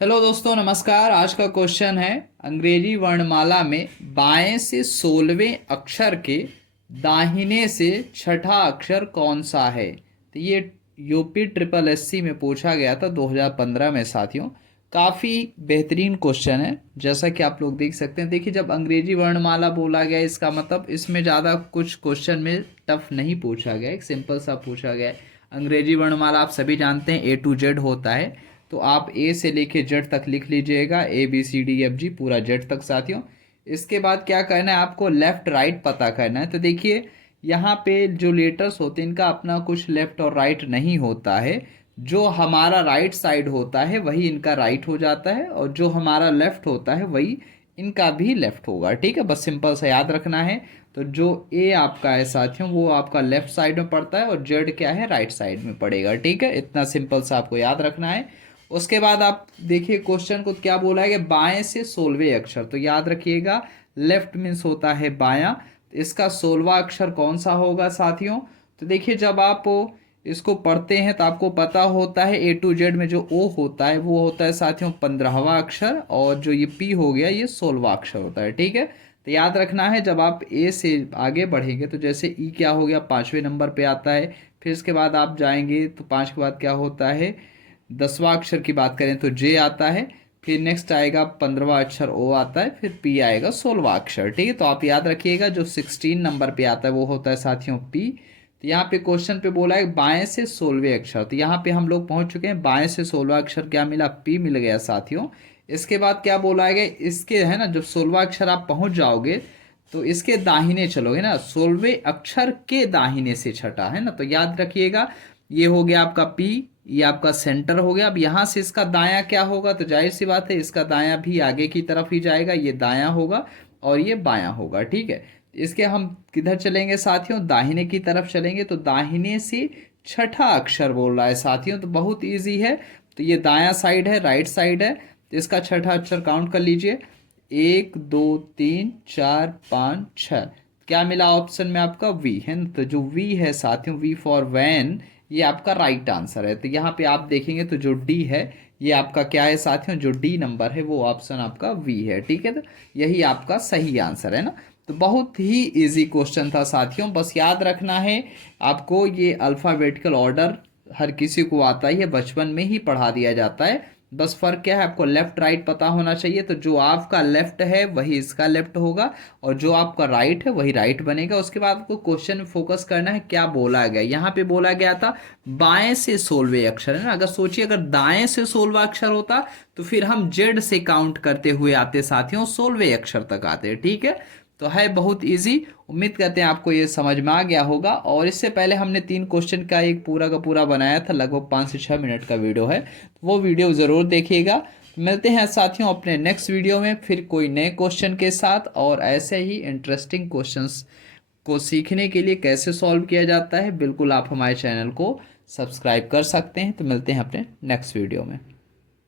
Hello दोस्तों, नमस्कार। आज का क्वेश्चन है अंग्रेजी वर्णमाला में बाएं से 16वें अक्षर के दाहिने से छठा अक्षर कौन सा है। तो ये यूपी ट्रिपल एससी में पूछा गया था 2015 में साथियों। काफ़ी बेहतरीन क्वेश्चन है। जैसा कि आप लोग देख सकते हैं, देखिए जब अंग्रेजी वर्णमाला बोला गया इसका मतलब इसमें ज़्यादा कुछ क्वेश्चन में टफ नहीं पूछा गया, एक सिंपल सा पूछा गया है। अंग्रेजी वर्णमाला आप सभी जानते हैं A to Z होता है। तो आप ए से लेके जेड तक लिख लीजिएगा, ABCDEFG पूरा जेड तक साथियों। इसके बाद क्या करना है, आपको लेफ्ट राइट पता करना है। तो देखिए यहाँ पे जो लेटर्स होते हैं इनका अपना कुछ लेफ्ट और राइट नहीं होता है। जो हमारा राइट साइड होता है वही इनका राइट हो जाता है, और जो हमारा लेफ्ट होता है वही इनका भी लेफ्ट होगा। ठीक है, बस सिंपल सा याद रखना है। तो जो ए आपका है साथियों वो आपका लेफ्ट साइड में पड़ता है, और जेड क्या है, राइट साइड में पड़ेगा। ठीक है, इतना सिंपल सा आपको याद रखना है। उसके बाद आप देखिए क्वेश्चन को क्या बोला है कि बाएं से 16वें अक्षर। तो याद रखिएगा, लेफ्ट मीन्स होता है बायां। तो इसका 16वां अक्षर कौन सा होगा साथियों। तो देखिए जब आप इसको पढ़ते हैं तो आपको पता होता है A to Z में जो ओ होता है वो होता है साथियों 15वां अक्षर, और जो ये पी हो गया ये 16वां अक्षर होता है। ठीक है, तो याद रखना है जब आप ए से आगे बढ़ेंगे तो जैसे ई क्या हो गया, 5वें नंबर पे आता है। फिर इसके बाद आप जाएंगे तो 5 के बाद क्या होता है, 10वां अक्षर की बात करें तो जे आता है। फिर नेक्स्ट आएगा 15वां अक्षर ओ आता है। फिर पी आएगा 16वां अक्षर। ठीक है, तो आप याद रखिएगा जो 16 नंबर पे आता है वो होता है साथियों पी। तो यहाँ पे क्वेश्चन पे बोला है बाएं से 16वें अक्षर। तो यहाँ पे हम लोग पहुंच चुके हैं, बाएं से 16वां अक्षर क्या मिला, पी मिल गया साथियों। इसके बाद क्या बोला है, इसके है ना जब 16वां अक्षर आप पहुंच जाओगे तो इसके दाहिने चलोगे ना, 16वें अक्षर के दाहिने से छठा है ना। तो याद रखिएगा ये हो गया आपका पी, ये आपका सेंटर हो गया। अब यहाँ से इसका दायां क्या होगा, तो जाहिर सी बात है इसका दायां भी आगे की तरफ ही जाएगा, ये दायां होगा और ये बायां होगा। ठीक है, इसके हम किधर चलेंगे साथियों, दाहिने की तरफ चलेंगे। तो दाहिने से छठा अक्षर बोल रहा है साथियों, तो बहुत इजी है। तो ये दायां साइड है, राइट साइड है। तो इसका छठा अक्षर काउंट कर लीजिए, 1 2 3 4 5 6। क्या मिला ऑप्शन में आपका वी है ना। तो जो वी है साथियों, वी फॉर वैन, ये आपका राइट आंसर है। तो यहाँ पे आप देखेंगे तो जो डी है ये आपका क्या है साथियों, जो डी नंबर है वो ऑप्शन आपका वी है। ठीक है, तो यही आपका सही आंसर है ना। तो बहुत ही इजी क्वेश्चन था साथियों, बस याद रखना है आपको ये अल्फ़ाबेटिकल ऑर्डर हर किसी को आता ही है, बचपन में ही पढ़ा दिया जाता है। बस फर्क क्या है, आपको लेफ्ट राइट पता होना चाहिए। तो जो आपका लेफ्ट है वही इसका लेफ्ट होगा, और जो आपका राइट है वही राइट बनेगा। उसके बाद आपको क्वेश्चन में फोकस करना है क्या बोला गया। यहाँ पे बोला गया था बाएं से 16वें अक्षर है ना। अगर सोचिए अगर दाएं से 16वां अक्षर होता तो फिर हम जेड से काउंट करते हुए आते साथियों, 16वें अक्षर तक आते। ठीक है, तो है बहुत इजी। उम्मीद करते हैं आपको ये समझ में आ गया होगा। और इससे पहले हमने 3 क्वेश्चन का एक पूरा का पूरा बनाया था, लगभग 5 से 6 मिनट का वीडियो है, तो वो वीडियो ज़रूर देखिएगा। मिलते हैं साथियों अपने नेक्स्ट वीडियो में फिर कोई नए क्वेश्चन के साथ, और ऐसे ही इंटरेस्टिंग क्वेश्चंस को सीखने के लिए कैसे सॉल्व किया जाता है बिल्कुल आप हमारे चैनल को सब्सक्राइब कर सकते हैं। तो मिलते हैं अपने नेक्स्ट वीडियो में।